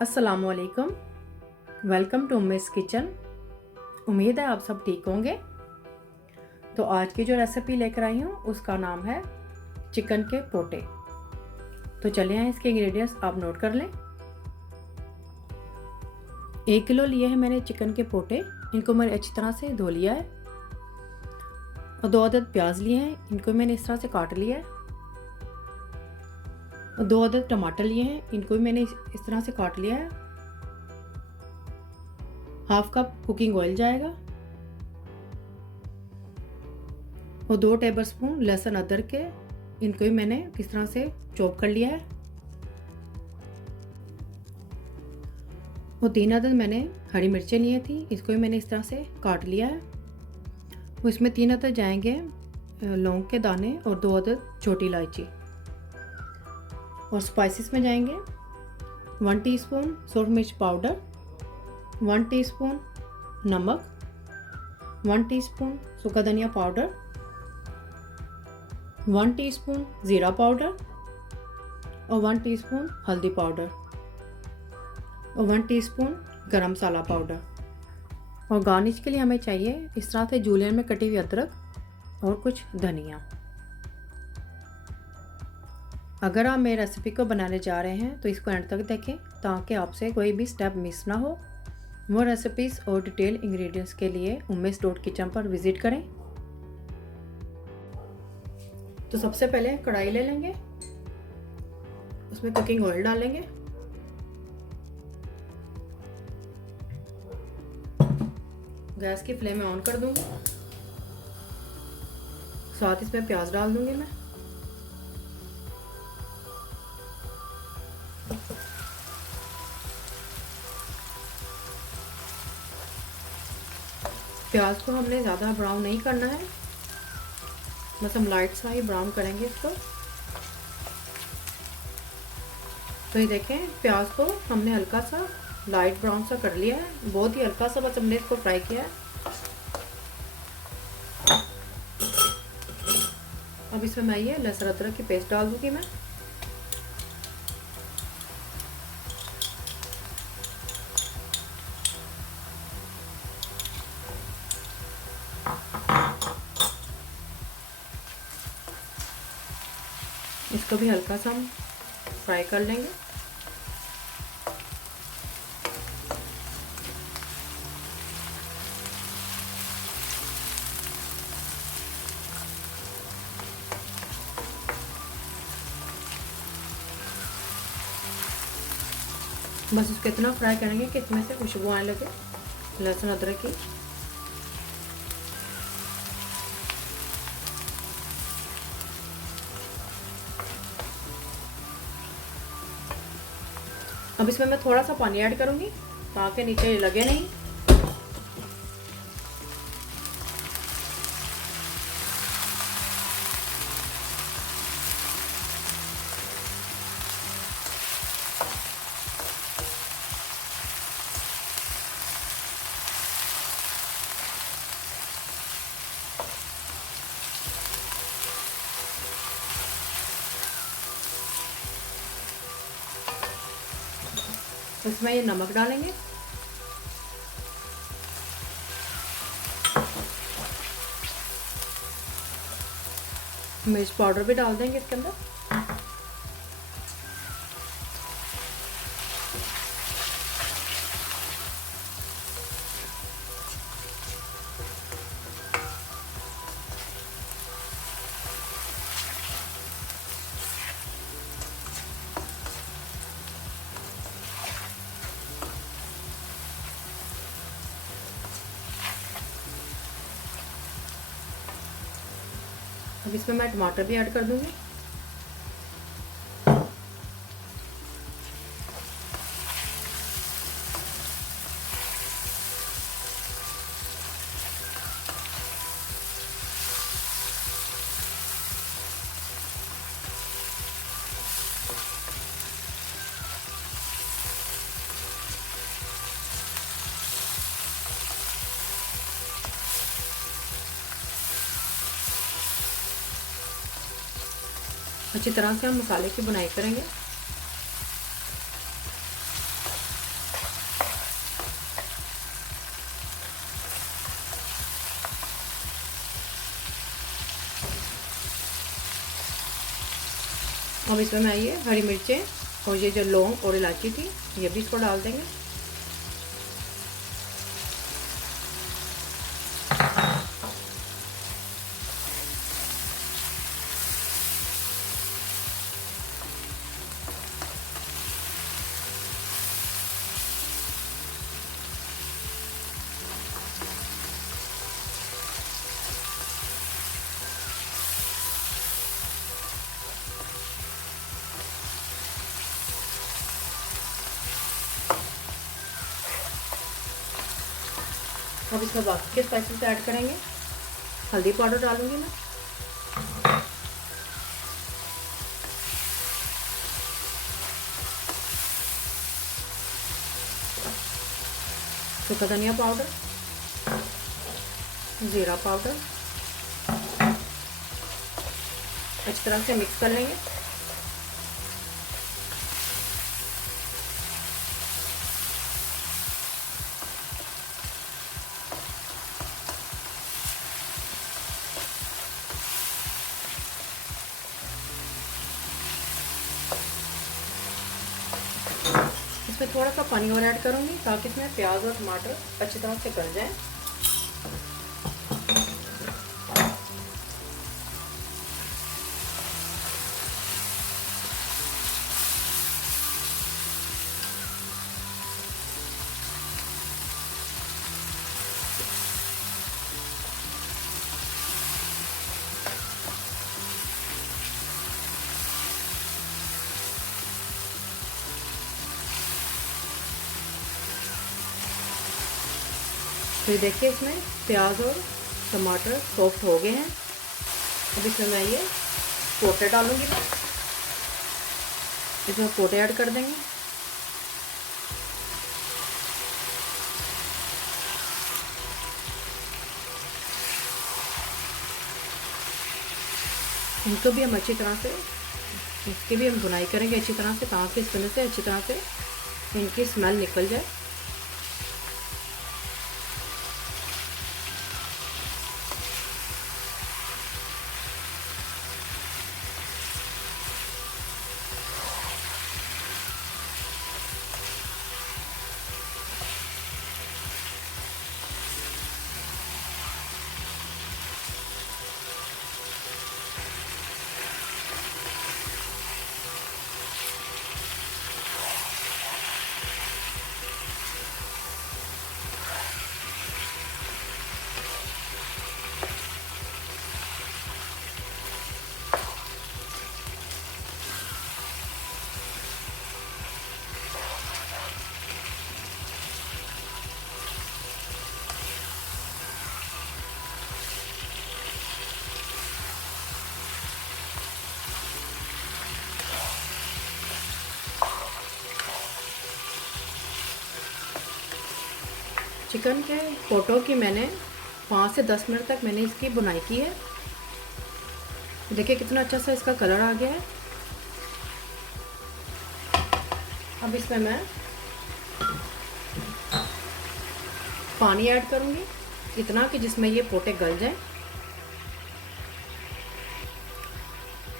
अस्सलामुअलैकुम। Welcome to Ummi's kitchen. उम्मीद है आप सब ठीक होंगे। तो आज की जो रेसिपी लेकर आई हूँ उसका नाम है चिकन के पोटे। तो चलिए हैं, इसके इंग्रेडिएंट्स आप नोट कर लें। 1 किलो लिए हैं मैंने चिकन के पोटे। इनको मैंने अच्छी तरह से धो लिया है। और 2 अदद प्याज लिए हैं, इनको मैंने इस तरह से काट लिया है। और 2 अदद टमाटर लिए हैं, इनको भी मैंने इस तरह से काट लिया है। हाफ कप कुकिंग ऑयल जाएगा। और 2 टेबलस्पून लहसुन अदरक के, इनको भी मैंने इस तरह से चॉप कर लिया है। और 3 अदद मैंने हरी मिर्चें लिए थी, इसको भी मैंने इस तरह से काट लिया है। और इसमें 3 अदद जाएंगे लौंग के दाने और 2 अदद छोटी इलायची। और स्पाइसेस में जाएंगे 1 टीस्पून सूरज मिर्च पाउडर, 1 टीस्पून नमक, 1 टीस्पून सूखा धनिया पाउडर, 1 टीस्पून ज़ीरा पाउडर और 1 टीस्पून हल्दी पाउडर और 1 टीस्पून गरम मसाला पाउडर। और गार्निश के लिए हमें चाहिए इस तरह से जूलियन में कटी हुई अदरक और कुछ धनिया। अगर आप मेरी रेसिपी को बनाने जा रहे हैं तो इसको एंड तक देखें ताकि आपसे कोई भी स्टेप मिस ना हो। वो रेसिपीज़ और डिटेल इंग्रेडिएंट्स के लिए ummys.kitchen पर विज़िट करें। तो सबसे पहले कढ़ाई ले लेंगे, उसमें कुकिंग ऑयल डालेंगे। गैस की फ्लेम में ऑन कर दूंगी। साथ इसमें प्याज डाल दूंगी मैं। प्याज को हमने ज़्यादा ब्राउन नहीं करना है, बस हम लाइट सा ही ब्राउन करेंगे इसको। तो ये देखें, प्याज को हमने हल्का सा लाइट ब्राउन सा कर लिया है, बहुत ही हल्का सा बस हमने इसको फ्राई किया है। अब इसमें मैं ये लहसुन अदरक की पेस्ट डाल दूंगी मैं। इसको भी हल्का सा हम फ्राई कर लेंगे। बस इसको इतना फ्राई करेंगे कि इसमें से खुशबू आने लगे लहसुन अदरक की। अब इसमें मैं थोड़ा सा पानी ऐड करूंगी ताकि नीचे लगे नहीं। इसमें ये नमक डालेंगे, मिर्च पाउडर भी डाल देंगे इसके अंदर। अब इसमें मैं टमाटर भी ऐड कर दूंगी। अच्छी तरह से हम मसाले की बुनाई करेंगे। अब इसमें मैं ये हरी मिर्चें और ये जो लौंग और इलायची थी ये भी इसको डाल देंगे। अब इसमें बाकी के स्पाइसेस ऐड करेंगे। हल्दी पाउडर डालूंगी मैं, सूखा धनिया पाउडर, ज़ीरा पाउडर, अच्छी तरह से मिक्स कर लेंगे। इसमें थोड़ा सा पानी और ऐड करूँगी ताकि इसमें प्याज और टमाटर अच्छी तरह से गल जाएं। तो ये देखिए इसमें प्याज और टमाटर सॉफ्ट हो गए हैं। अब इसमें मैं ये पोटे डालूंगी, इसमें पोटे ऐड कर देंगे। इनको भी हम अच्छी तरह से, इसकी भी हम बुनाई करेंगे अच्छी तरह से ताकि इसके अंदर से अच्छी तरह से इनकी स्मेल निकल जाए। चिकन के पोटों की मैंने 5 से 10 मिनट तक मैंने इसकी बुनाई की है। देखिए कितना अच्छा सा इसका कलर आ गया है। अब इसमें मैं पानी ऐड करूँगी इतना कि जिसमें ये पोटे गल जाएं।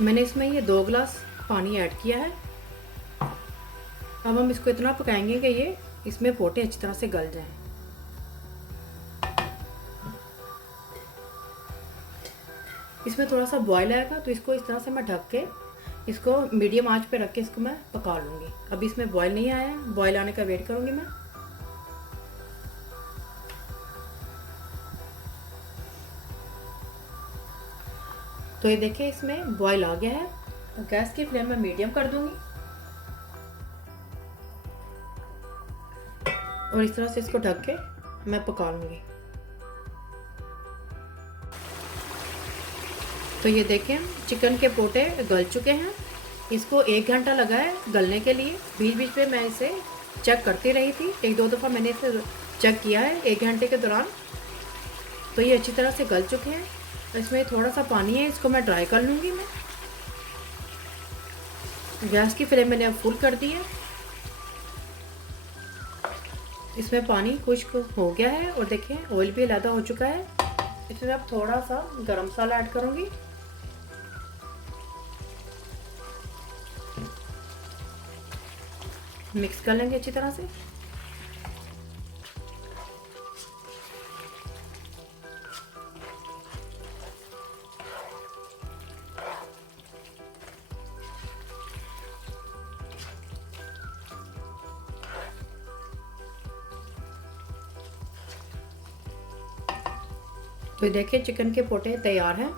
मैंने इसमें ये 2 गिलास पानी ऐड किया है। अब हम इसको इतना पकाएंगे कि ये इसमें पोटे अच्छी तरह से गल जाएं। इसमें थोड़ा सा बॉयल आएगा तो इसको इस तरह से मैं ढक के इसको मीडियम आंच पे रख के इसको मैं पका लूँगी। अभी इसमें बॉयल नहीं आया है, बॉयल आने का वेट करूँगी मैं। तो ये देखिए इसमें बॉयल आ गया है। तो गैस की फ्लेम मैं मीडियम कर दूँगी और इस तरह से इसको ढक के मैं पका लूँगी। तो ये देखें चिकन के पोटे गल चुके हैं। इसको 1 घंटा लगा है गलने के लिए। बीच बीच में मैं इसे चेक करती रही थी, 1-2 दफ़ा मैंने इसे चेक किया है 1 घंटे के दौरान। तो ये अच्छी तरह से गल चुके हैं। इसमें थोड़ा सा पानी है, इसको मैं ड्राई कर लूँगी मैं। गैस की फ्लेम मैंने अब फुल कर दी है। इसमें पानी खुश्क हो गया है और देखिए ऑयल भी अलग हो चुका है। इसमें अब थोड़ा सा गरम मसाला ऐड करूँगी। मिक्स कर लेंगे अच्छी तरह से। तो देखिए चिकन के पोटे तैयार हैं।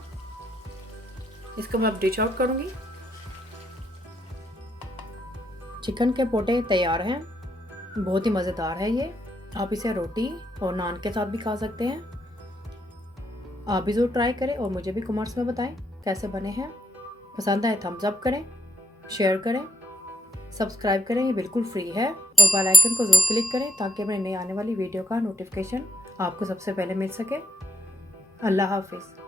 इसको मैं अब डिश आउट करूँगी। चिकन के पोटे तैयार हैं, बहुत ही मज़ेदार है ये। आप इसे रोटी और नान के साथ भी खा सकते हैं। आप भी ज़रूर ट्राई करें और मुझे भी कमेंट्स में बताएं कैसे बने हैं। पसंद आए थम्स अप करें, शेयर करें, सब्सक्राइब करें, ये बिल्कुल फ्री है। और बेल आइकन को ज़रूर क्लिक करें ताकि मेरे नई आने वाली वीडियो का नोटिफिकेशन आपको सबसे पहले मिल सके। अल्लाह हाफिज़।